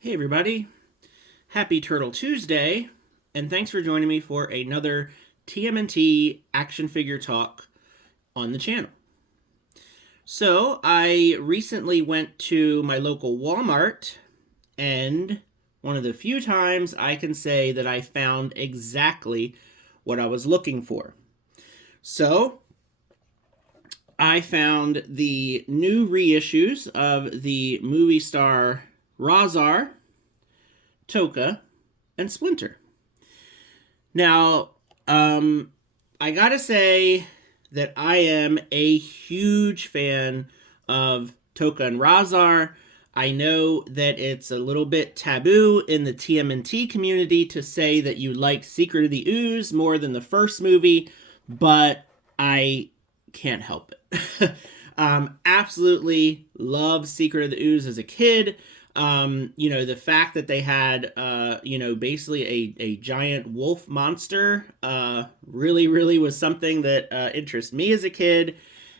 Hey everybody, happy Turtle Tuesday, and thanks for joining me for another TMNT action figure talk on the channel. So, I recently went to my local Walmart, and one of the few times I can say that I found exactly what I was looking for. So, I found the new reissues of the movie star Rahzar, Tokka, and Splinter. Now, I gotta say that I am a huge fan of Tokka and Rahzar. I know that it's a little bit taboo in the TMNT community to say that you like Secret of the Ooze more than the first movie, but I can't help it. Absolutely love Secret of the Ooze as a kid. The fact that they had, basically a giant wolf monster, really was something that interests me as a kid.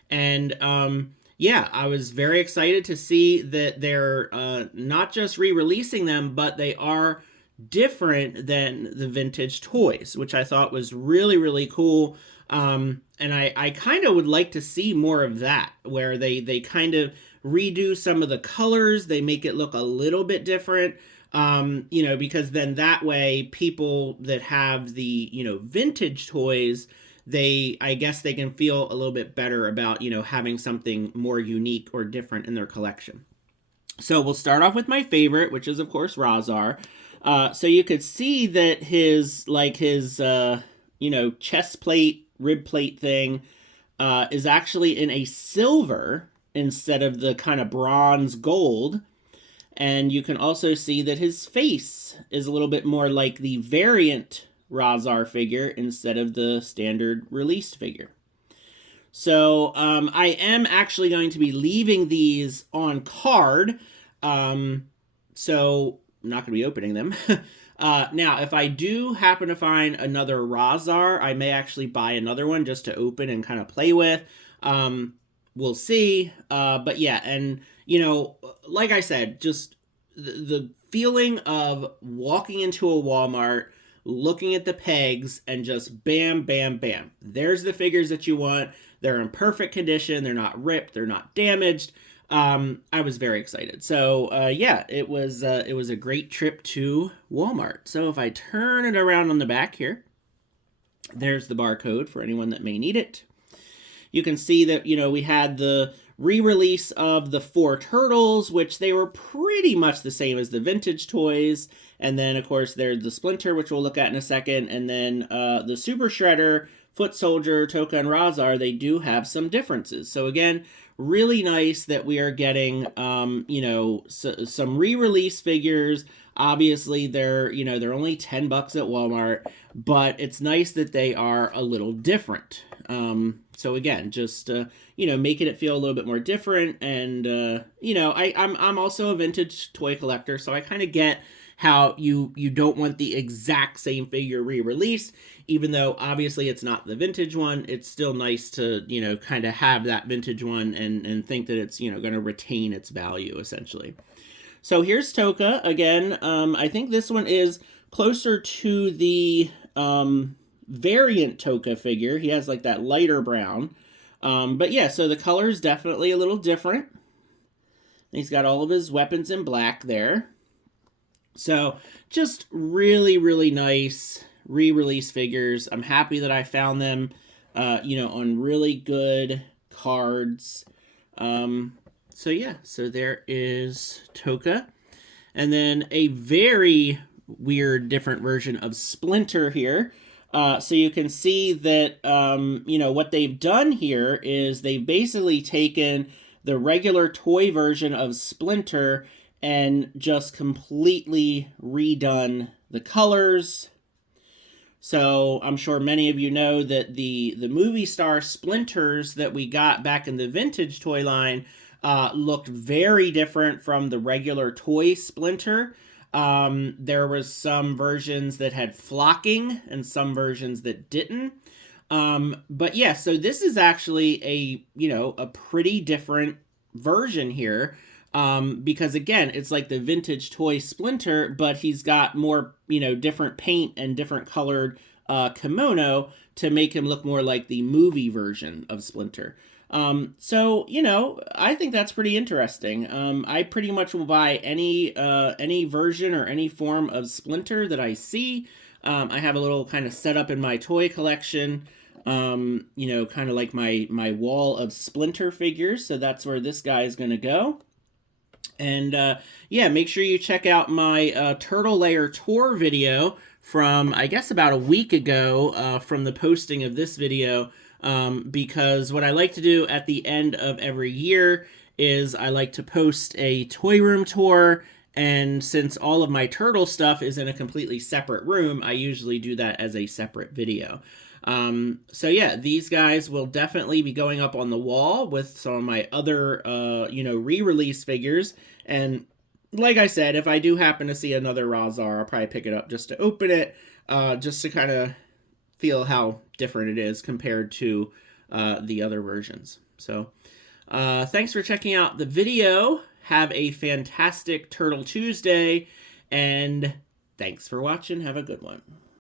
And yeah, I was very excited to see that they're not just re-releasing them, but they are different than the vintage toys, which I thought was really cool. And I kind of would like to see more of that, where they kind of redo some of the colors, they make it look a little bit different. Because then that way people that have the, vintage toys, I guess they can feel a little bit better about, having something more unique or different in their collection. So we'll start off with my favorite, which is of course Rahzar. So you could see that his chest plate, rib plate thing is actually in a silver instead of the kind of bronze gold. And you can also see that his face is a little bit more like the variant Rahzar figure instead of the standard released figure. So I am actually going to be leaving these on card. So I'm not going to be opening them. Now, if I do happen to find another Rahzar, I may actually buy another one just to open and kind of play with. We'll see. But yeah, and like I said, just the feeling of walking into a Walmart, looking at the pegs, and just bam, bam, bam. There's the figures that you want. They're in perfect condition. They're not ripped. They're not damaged. I was very excited. So yeah, it was a great trip to Walmart. So if I turn it around on the back here, there's the barcode for anyone that may need it. You can see that, we had the re-release of the 4 Turtles, which they were pretty much the same as the vintage toys. And then, of course, there's the Splinter, which we'll look at in a second. And then the Super Shredder, Foot Soldier, Tokka, and Rahzar, they do have some differences. So again, really nice that we are getting, some re-release figures. Obviously, they're only $10 at Walmart, but it's nice that they are a little different. So again, just making it feel a little bit more different, and I'm also a vintage toy collector, so I kind of get how you don't want the exact same figure re-released, even though obviously it's not the vintage one. It's still nice to kind of have that vintage one and think that it's going to retain its value essentially. So here's Tokka again. I think this one is closer to the variant Tokka figure. He has like that lighter brown. But yeah, so the color is definitely a little different. He's got all of his weapons in black there. So just really nice re-release figures. I'm happy that I found them, on really good cards. So yeah, so there is Tokka. And then a very weird different version of Splinter here. So you can see that, what they've done here is they've basically taken the regular toy version of Splinter and just completely redone the colors. So I'm sure many of you know that the movie star Splinters that we got back in the vintage toy line looked very different from the regular toy Splinter. There was some versions that had flocking and some versions that didn't. But yeah, so this is actually a pretty different version here. because again, it's like the vintage toy Splinter, but he's got more, different paint and different colored kimono to make him look more like the movie version of Splinter. So I think that's pretty interesting. I pretty much will buy any version or any form of Splinter that I see. I have a little kind of setup in my toy collection. Kind of like my wall of Splinter figures. So that's where this guy is going to go. And yeah, make sure you check out my Turtle Layer tour video from, I guess, about a week ago from the posting of this video, because what I like to do at the end of every year is I like to post a toy room tour. And since all of my turtle stuff is in a completely separate room, I usually do that as a separate video. So yeah, these guys will definitely be going up on the wall with some of my other, re-release figures. And like I said, if I do happen to see another Rahzar, I'll probably pick it up just to open it, just to kind of feel how different it is compared to the other versions. So thanks for checking out the video. Have a fantastic Turtle Tuesday, and thanks for watching. Have a good one.